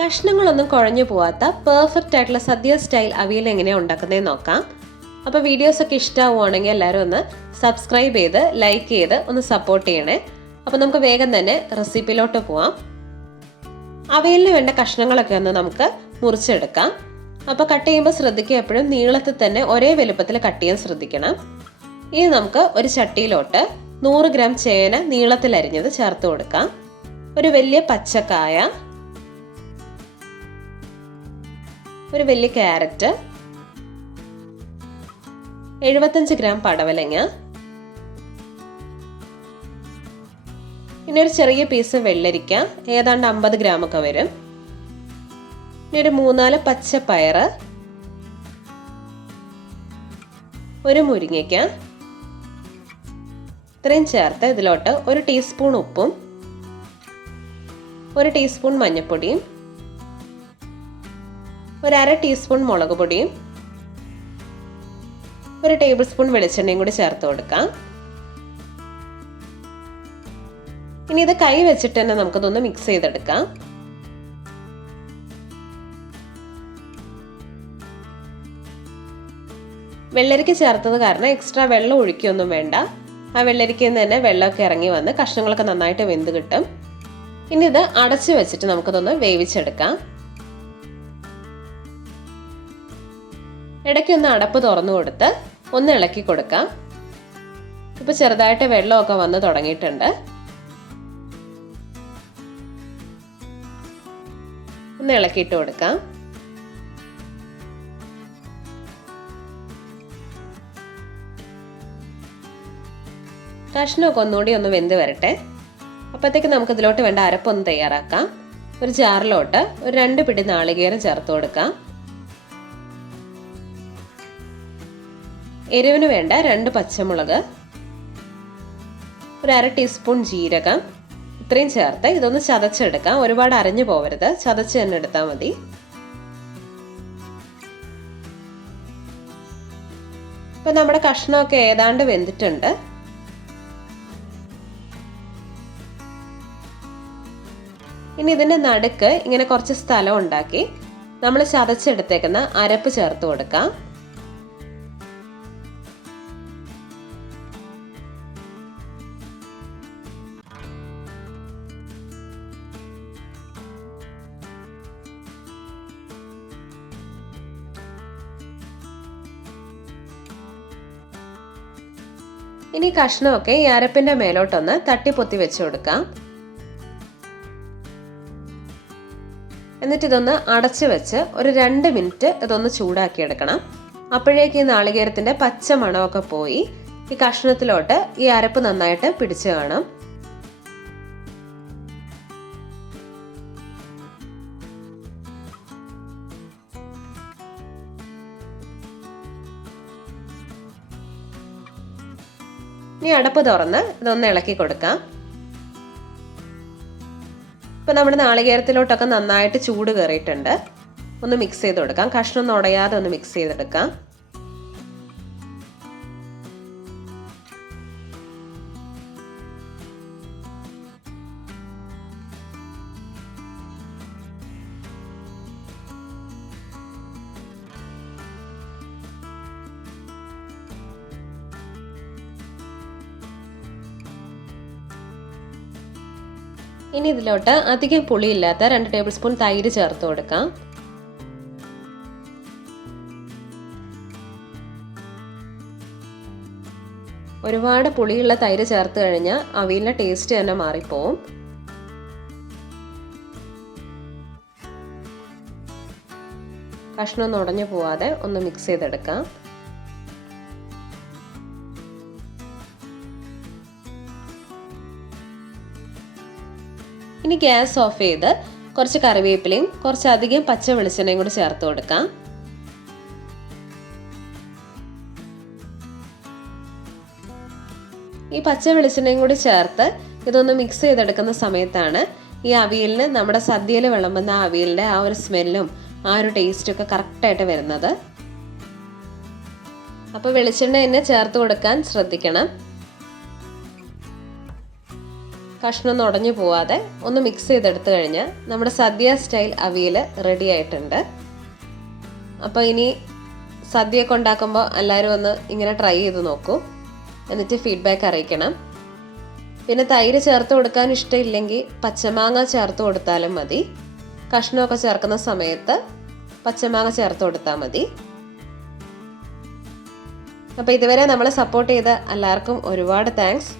കഷ്ണങ്ങളൊന്നും കുഴഞ്ഞു പോവാത്ത പെർഫെക്റ്റ് ആയിട്ടുള്ള സദ്യ സ്റ്റൈൽ അവിയൽ എങ്ങനെയാണ് ഉണ്ടാക്കുന്നതെന്ന് നോക്കാം. അപ്പോൾ വീഡിയോസൊക്കെ ഇഷ്ടമാവുകയാണെങ്കിൽ എല്ലാവരും ഒന്ന് സബ്സ്ക്രൈബ് ചെയ്ത് ലൈക്ക് ചെയ്ത് ഒന്ന് സപ്പോർട്ട് ചെയ്യണേ. അപ്പോൾ നമുക്ക് വേഗം തന്നെ റെസിപ്പിയിലോട്ട് പോവാം. അവിയലിന് വേണ്ട കഷ്ണങ്ങളൊക്കെ ഒന്ന് നമുക്ക് മുറിച്ചെടുക്കാം. അപ്പോൾ കട്ട് ചെയ്യുമ്പോൾ ശ്രദ്ധിക്കുക, എപ്പോഴും നീളത്തിൽ തന്നെ ഒരേ വലുപ്പത്തിൽ കട്ട് ചെയ്യാൻ ശ്രദ്ധിക്കണം. ഇനി നമുക്ക് ഒരു ചട്ടിയിലോട്ട് 100 ഗ്രാം ചേന നീളത്തിൽ അരിഞ്ഞത് ചേർത്ത് കൊടുക്കാം. ഒരു വലിയ പച്ചക്കായ, ഒരു വലിയ ക്യാരറ്റ്, 75 ഗ്രാം പടവലങ്ങ, ഇനി ഒരു ചെറിയ പീസ് വെള്ളരിക്ക, ഏതാണ്ട് 50 ഗ്രാം ഒക്കെ വരും. ഇനി ഒരു 3-4 പച്ചപ്പയറ്, ഒരു മുരിങ്ങയ്ക്ക, ഇത്രയും ചേർത്ത് ഇതിലോട്ട് 1 ടീസ്പൂൺ ഉപ്പും 1 ടീസ്പൂൺ മഞ്ഞൾപ്പൊടിയും 1/2 ടീസ്പൂൺ മുളക് പൊടിയും 1 ടേബിൾ സ്പൂൺ വെളിച്ചെണ്ണയും കൂടി ചേർത്ത് കൊടുക്കാം. ഇനി ഇത് കൈ വെച്ചിട്ട് തന്നെ നമുക്കിതൊന്ന് മിക്സ് ചെയ്തെടുക്കാം. വെള്ളരിക്ക ചേർത്തത് കാരണം എക്സ്ട്രാ വെള്ളം ഒഴിക്കുകയൊന്നും വേണ്ട. ആ വെള്ളരിക്കയിൽ നിന്ന് തന്നെ വെള്ളമൊക്കെ ഇറങ്ങി വന്ന് കഷ്ണങ്ങളൊക്കെ നന്നായിട്ട് വെന്ത് കിട്ടും. ഇനി ഇത് അടച്ചു വെച്ചിട്ട് നമുക്കിതൊന്ന് വേവിച്ചെടുക്കാം. ഇടയ്ക്കൊന്ന് അടപ്പ് തുറന്നു കൊടുത്ത് ഒന്ന് ഇളക്കി കൊടുക്കാം. ഇപ്പൊ ചെറുതായിട്ട് വെള്ളമൊക്കെ വന്ന് തുടങ്ങിയിട്ടുണ്ട്. ഒന്ന് ഇളക്കിയിട്ട് കൊടുക്കാം. കഷ്ണമൊക്കെ ഒന്നുകൂടി ഒന്ന് വെന്ത് വരട്ടെ. അപ്പോഴത്തേക്ക് നമുക്ക് ഇതിലോട്ട് വേണ്ട അരപ്പൊന്ന് തയ്യാറാക്കാം. ഒരു ജാറിലോട്ട് ഒരു 2 പിടി നാളികേരം ചേർത്ത് കൊടുക്കാം. എരിവിന് വേണ്ട 2 പച്ചമുളക്, ഒരു 1/2 ടീസ്പൂൺ ജീരകം, ഇത്രയും ചേർത്ത് ഇതൊന്ന് ചതച്ചെടുക്കാം. ഒരുപാട് അരഞ്ഞു പോവരുത്, ചതച്ച് തന്നെ എടുത്താൽ മതി. ഇപ്പൊ നമ്മുടെ കഷ്ണമൊക്കെ ഏതാണ്ട് വെന്തിട്ടുണ്ട്. ഇനി ഇതിന്റെ നടുക്ക് ഇങ്ങനെ കുറച്ച് സ്ഥലം ഉണ്ടാക്കി നമ്മൾ ചതച്ചെടുത്തേക്കുന്ന അരപ്പ് ചേർത്ത് കൊടുക്കാം. ഇനി കഷ്ണമൊക്കെ ഈ അരപ്പിന്റെ മേലോട്ടൊന്ന് തട്ടിപ്പൊത്തി വെച്ച് കൊടുക്കാം. എന്നിട്ട് ഇതൊന്ന് അടച്ചു വെച്ച് ഒരു 2 മിനിറ്റ് ഇതൊന്ന് ചൂടാക്കി എടുക്കണം. അപ്പോഴേക്ക് ഈ നാളികേരത്തിന്റെ പച്ച മണമൊക്കെ പോയി ഈ കഷ്ണത്തിലോട്ട് ഈ അരപ്പ് നന്നായിട്ട് പിടിച്ചു കാണും. ഇനി അടപ്പ് തുറന്ന് ഇതൊന്ന് ഇളക്കി കൊടുക്കാം. ഇപ്പൊ നമ്മുടെ നാളികേരത്തിലോട്ടൊക്കെ നന്നായിട്ട് ചൂട് കയറിയിട്ടുണ്ട്. ഒന്ന് മിക്സ് ചെയ്ത് കൊടുക്കാം. കഷ്ണം ഒന്നും ഉടയാതെ ഒന്ന് മിക്സ് ചെയ്തെടുക്കാം. ഇനി ഇതിലോട്ട് അധികം പുളിയില്ലാത്ത 2 ടേബിൾ സ്പൂൺ തൈര് ചേർത്ത് കൊടുക്കാം. ഒരുപാട് പുളിയുള്ള തൈര് ചേർത്ത് കഴിഞ്ഞാൽ അവിയലിന്റെ ടേസ്റ്റ് തന്നെ മാറിപ്പോവും. കഷ്ണം ഉടഞ്ഞു പോവാതെ ഒന്ന് മിക്സ് ചെയ്തെടുക്കാം. ഇനി ഗ്യാസ് ഓഫ് ചെയ്ത് കുറച്ച് കറിവേപ്പിലയും കുറച്ചധികം പച്ച വെളിച്ചെണ്ണയും കൂടി ചേർത്ത് കൊടുക്കാം. ഈ പച്ച വെളിച്ചെണ്ണയും കൂടി ചേർത്ത് ഇതൊന്ന് മിക്സ് ചെയ്തെടുക്കുന്ന സമയത്താണ് ഈ അവിയലിന് നമ്മുടെ സദ്യയിൽ വിളമ്പുന്ന അവിയലിന്റെ ആ ഒരു സ്മെല്ലും ആ ഒരു ടേസ്റ്റും ഒക്കെ കറക്റ്റായിട്ട് വരുന്നത്. അപ്പോൾ വെളിച്ചെണ്ണ തന്നെ ചേർത്ത് കൊടുക്കാൻ ശ്രദ്ധിക്കണം. കഷ്ണമൊന്നും ഉടഞ്ഞു പോവാതെ ഒന്ന് മിക്സ് ചെയ്തെടുത്തു കഴിഞ്ഞാൽ നമ്മുടെ സദ്യ സ്റ്റൈൽ അവിയൽ റെഡി ആയിട്ടുണ്ട്. അപ്പോൾ ഇനി സദ്യയൊക്കെ ഉണ്ടാക്കുമ്പോൾ എല്ലാവരും ഒന്ന് ഇങ്ങനെ ട്രൈ ചെയ്ത് നോക്കൂ, എന്നിട്ട് ഫീഡ്ബാക്ക് അറിയിക്കണം. പിന്നെ തൈര് ചേർത്ത് കൊടുക്കാൻ ഇഷ്ടമില്ലെങ്കിൽ പച്ചമാങ്ങ ചേർത്ത് കൊടുത്താലും മതി. കഷ്ണമൊക്കെ ചേർക്കുന്ന സമയത്ത് പച്ചമാങ്ങ ചേർത്ത് കൊടുത്താൽ മതി. അപ്പോൾ ഇതുവരെ നമ്മളെ സപ്പോർട്ട് ചെയ്ത എല്ലാവർക്കും ഒരുപാട് താങ്ക്സ്.